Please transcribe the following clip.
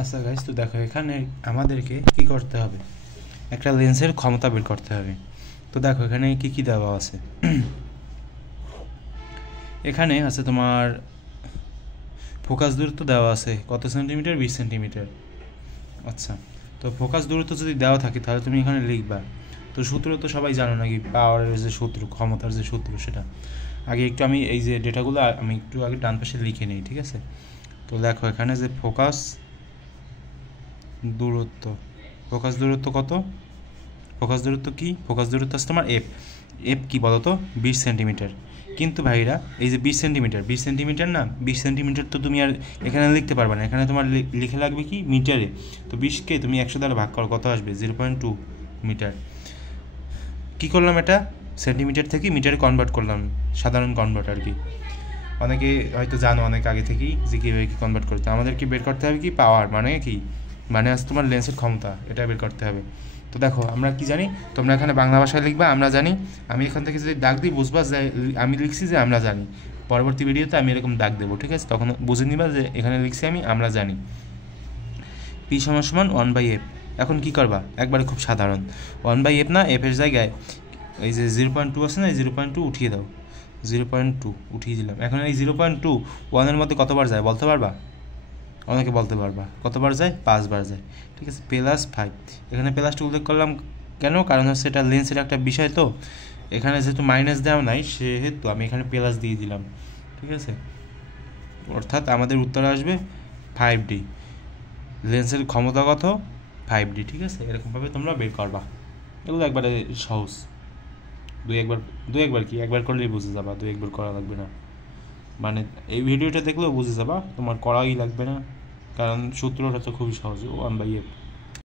আচ্ছা গাইস, তো দেখো এখানে আমাদেরকে কি করতে হবে, একটা লেন্সের ক্ষমতা বের করতে হবে। তো দেখো এখানে কি কি দেওয়া আছে। এখানে আছে তোমার ফোকাস দূরত্ব দেওয়া আছে কত সেন্টিমিটার, 20 সেন্টিমিটার। আচ্ছা, তো ফোকাস দূরত্ব যদি দেওয়া থাকে তাহলে তুমি এখানে লিখবা। তো সূত্র তো সবাই জানো নাকি, পাওয়ারের যে সূত্র, ক্ষমতার যে সূত্র, সেটা আগে একটু আমি এই যে ডেটাগুলো আমি একটু আগে ডান পাশে লিখে নিই, ঠিক আছে? তো দেখো এখানে যে ফোকাস দূরত্ব, ফোকাস দূরত্ব কত, ফোকাস দূরত্ব কি, ফোকাস দূরত্ব আছে তোমার এফ। এফ কি বলো তো, 20 সেন্টিমিটার। কিন্তু ভাইরা এই যে 20 সেন্টিমিটার, 20 সেন্টিমিটার না, 20 সেন্টিমিটার তো তুমি আর এখানে লিখতে পারবে না, এখানে তোমার লিখে লাগবে কি মিটারে। তো 20কে তুমি 100 দ্বারা ভাগ করো, কত আসবে? 0.2 মিটার। কী করলাম, এটা সেন্টিমিটার থেকে মিটারে কনভার্ট করলাম, সাধারণ কনভার্ট আর কি। অনেকে হয়তো জানো অনেক আগে থেকেই যে কীভাবে কী কনভার্ট করতে। আমাদেরকে বের করতে হবে কি পাওয়ার, মানে কি, মানে আজ তোমার লেন্সের ক্ষমতা, এটা বের করতে হবে। তো দেখো আমরা কি জানি, তোমরা এখানে বাংলা ভাষায় লিখবা আমরা জানি। আমি এখান থেকে যদি দাগ দিই বুঝবা যে আমি লিখছি যে আমরা জানি। পরবর্তী ভিডিওতে আমি এরকম দাগ দেবো, ঠিক আছে? তখন বুঝে নিবা যে এখানে লিখছি আমি আমরা জানি। পি সমান সমান 1/f। এখন কী করবা, একবারে খুব সাধারণ, 1/f না, এফের জায়গায় এই যে 0.2 আছে না, এই 0.2 উঠিয়ে দাও, 0.2 উঠিয়ে দিলাম। এখন এই 0.2 ওয়ানের মধ্যে কতবার যায় বলতে পারবা? অনেকে বলতে পারবা কতবার যায়, 5 বার যায়, ঠিক আছে? +5, এখানে প্লাসটা উল্লেখ করলাম কেন, কারণ হচ্ছে এটা লেন্সের একটা বিষয়, তো এখানে যেহেতু মাইনাস দেওয়া নাই সেহেতু আমি এখানে প্লাস দিয়ে দিলাম, ঠিক আছে? অর্থাৎ আমাদের উত্তর আসবে 5D। লেন্সের ক্ষমতা কত? 5D, ঠিক আছে? এরকমভাবে তোমরা বের করবা। এগুলো একবারে সহজ, দুই একবার কি, একবার করলেই বুঝে যাবা, দুই একবার করা লাগবে না। মানে এই ভিডিওটা দেখলেও বুঝে যাবা, তোমার করাই লাগবে না, কারণ সূত্রটা তো খুবই সহজ, 1/f।